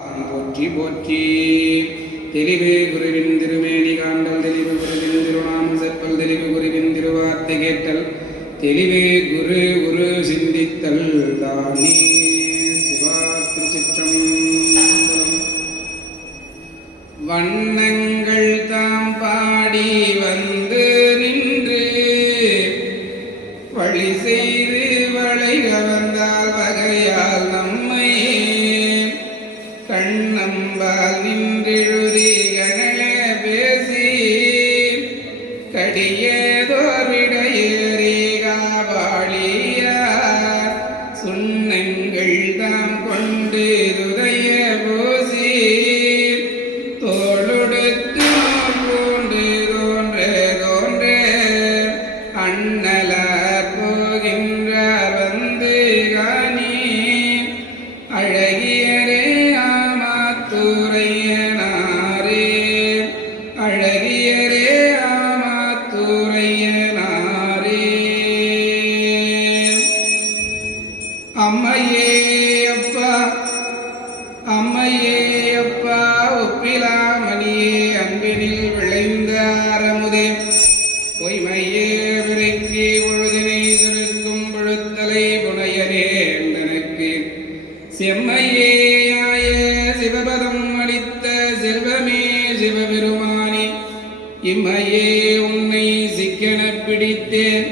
போற்றி போற்றி. தெளிவு குருவின் திருமேனி காண்டல், தெளிவு குருவின் திருநாமம் செப்பல், தெளிவு குருவின் திருவார்த்தை கேட்டல், தெளிவு குரு குரு சிந்தித்தல் தானே. சிவா திருச்சிற்றம்பலம். வண்ணங்கள் தாம் பாடி வந்து நின்று வழி செய்து வளை கவர்ந்தால் வகையால் நம்மை கண்ணம்பால் நின்றெழுதி கனல பேசி கடியதோர் விடையேறி காவாளியார் சுண்ணங்கள் தாம் கொண்டு துதைய போசி தோளுடுத்து பூண்டு தோன்ற தோன்ற அண்ணலார் போகின்றார் வந்து காணி அழகியரே ஆமாத்துரையனாரே, அழகியரே ஆமாத்துரையனாரே. அம்மையே அப்பா, அம்மையே அப்பா, ஒப்பிலாமணியே அன்பினில் விளைந்த அறமுதே, பொய்மையே விரைக்கி பொழுதினை திருக்கும் பொழுத்தலை புனையனே தனக்கு செம்மையேயாய சிவபதம் அளித்த செல்வமே சிவபெருமானே, இம்மையே உன்னை சிக்கன பிடித்தேன்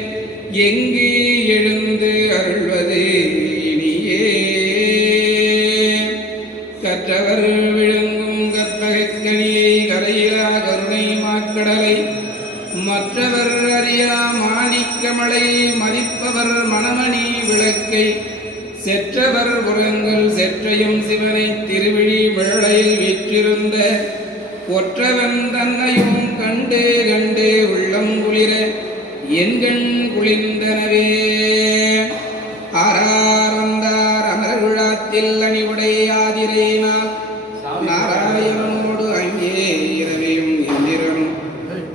எங்கு எழுந்து அருள்வது இனியே. கற்றவர் விழுங்கும் கற்பகக்கனியை கரையிலா கருணை மாக்கடலை மற்றவர் அறியா மாணிக்கமலை மதிப்பவர் மணமணி விளக்கை செற்றவர் புறங்கள் செற்றையும் சிவனை திருவிழி வேளையில் வீற்றிருந்த ஒற்றவன் தன்னையும் கண்டு கண்டு உள்ளம் குளிர எண்கண் குளிர்ந்தனவே. ஆரார் வந்தார் அமர் விழாத்தில் அணிவுடை ஆதிரையினால் நாராயணனோடு அங்கே இரவையும் இந்திரனும்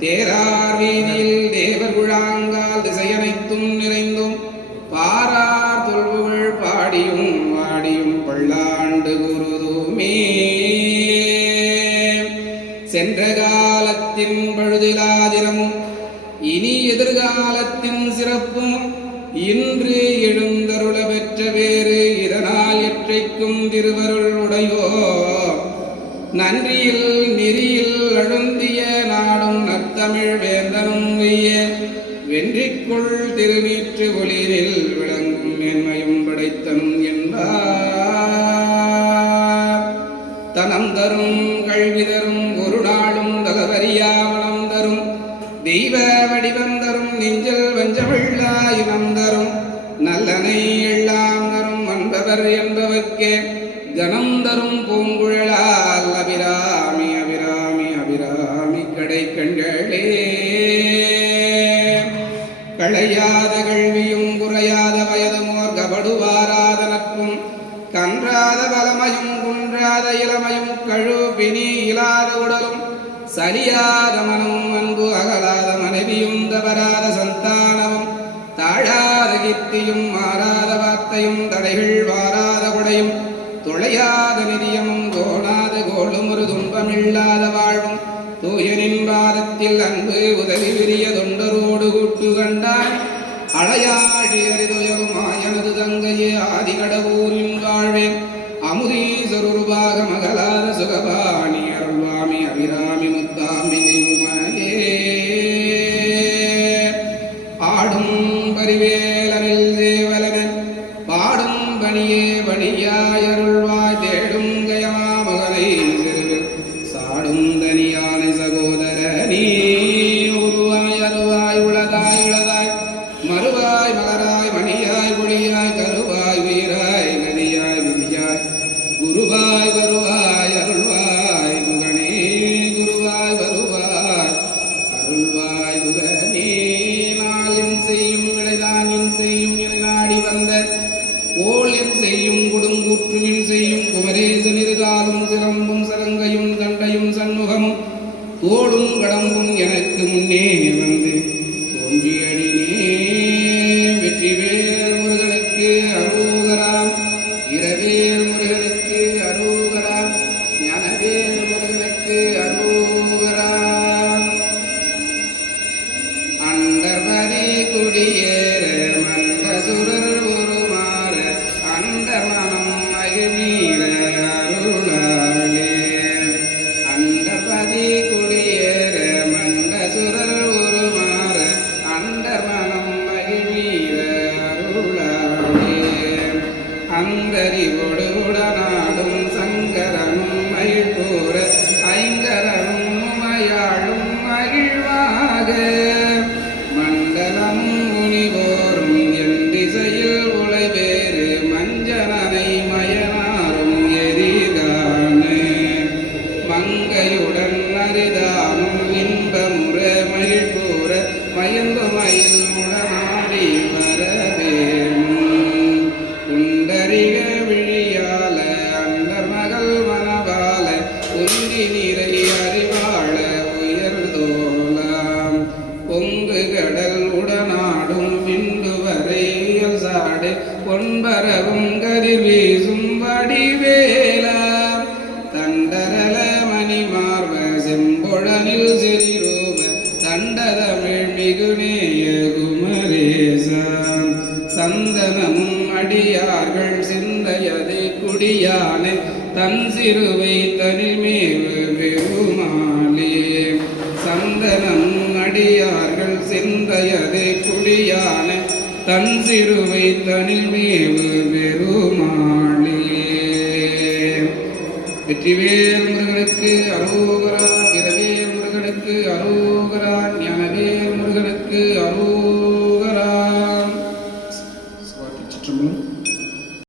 தேரார் வீதியில் தேவர் குழாங்கால் திசையனைத்தும் நிறைந்தும் பாரார் தொல்புகழ் பாடியும் வாடியும் பல்லாண்டு குருதுமே. சென்ற காலத்தின் பழுதிலாதிரமும் இனி எதிர்காலத்தின் சிறப்பும் இன்று எழுந்தருள பெற்ற வேறு இதனால் எற்றைக்கும் திருவருள் உடையோ. நன்றியில் நெறியில் அழுந்திய நாடும் நத்தமிழ் வேந்தனும் வெய்ய வென்றிக்குள் திருநீற்று ஒளிரில் விளங்கும் மேன்மையும் படைத்தன் என்பார். தனம் தரும் கல்வி தரும் ஒரு நாளும் தகவறியாவனம் தரும் தெய்வ வடிவம் தரும் நெஞ்சல் வஞ்சமில்லா இனம் தரும் நல்லனை எல்லாம் தரும் அன்பவர் என்பவர்க்கே கனம் தரும் பூங்குழலால் அபிராமி அபிராமி அபிராமி கடை கண்களே. களையாத கல்வியும் குறையாத வயதுமோர் கபடுவாராத நட்பும் கன்றாத பலமையும் குன்றாத இளமையும் கழுபினி இலாத உடலும் சலியாத மனமும் அன்பு அகலாத மனைவியும் தவறாத சந்தானமும் தாழாத கீர்த்தியும் மாறாத வார்த்தையும் தடைகள் வாராத கொடையும் தொலையாத நிதியமும் தோணாத கோளும் ஒரு துன்பமில்லாத வாழ்வும் தூயனின் பாதத்தில் அன்பு உதவி விரிய தொண்டரோடு கூட்டு கண்டான் அழையாழி அறிதுயரும் ஆயனது தங்கையே ஆதிகடவூரின் வாழ்வே அமுதீஸ்வருபாக மகளாத சுகபாணி அருள்வாமி அபிராமி முத்தாம்பிகை உமையே. ஆடும் பரிவேலனில் சேவலனன் பாடும் பணியே பணியாய் அருள்வாய் தேடும் கயமா மகனை சிறுவில் சாடும் தனியான சகோதரனே. உருவாய் அருவாய் உளதாய் உளதாய் மறுவாய் மலராய் மணியாய் ஒளியாய் கருவாய் வீராய் கதியாய் விதியாய் குருவாய் வருவாய் அருள்வாய் முகனே. குருவாய் வருவாய் அருள்வாய் முகனே. நாளின் செய்யும் விளைதான் என் செய்யும் என நாடி வந்த கோள் என் செய்யும் கொடுங்கூற்றுமின் செய்யும் குமரேசன் இருகாலும் சிலம்பும் சரங்கையும் தண்டையும் சண்முகமும் தோடும் கடம்பும் எனக்கு முன்னே வந்து தோன்றியடினே. வெற்றிவேல் முருகனுக்கு அரோகராம், இரவேல் முருகனுக்கு அரோகராம். மண்டலம் முனிவோரும் என் திசையில் உழைவேறு மஞ்சனனை மயனாரும் எரிதானே மங்கையுடன் அரிதானும் இன்பமுற மகிழ்கூற மயந்து மயில் உடனாடி வரவேணும் குண்டரிக விழியால அண்டர் மகள் மனவால குந்தி நிறை அறிவாள உயர்தோலாம் பொங்கு கடல் உடனாடும் விண்டு வரை சாடு பொன்பரவும் கதிர் வீசும் வடிவேலா தண்டரல மணிமார்வ செம்பொழனில் செறிரூப தண்டதமிழ் மிகுநேய குமரேசா சந்தனமும் அடியார்கள் சிந்தையதை குடியான தன் சிறுவை தனிமேவு பெருமாளே சந்தனமும் அடியார்கள் சிந்தையதை குடியான தன் சிறுவை தனிமேவு பெருமாளே. வெற்றிவேல் முருகனுக்கு அரோகரா.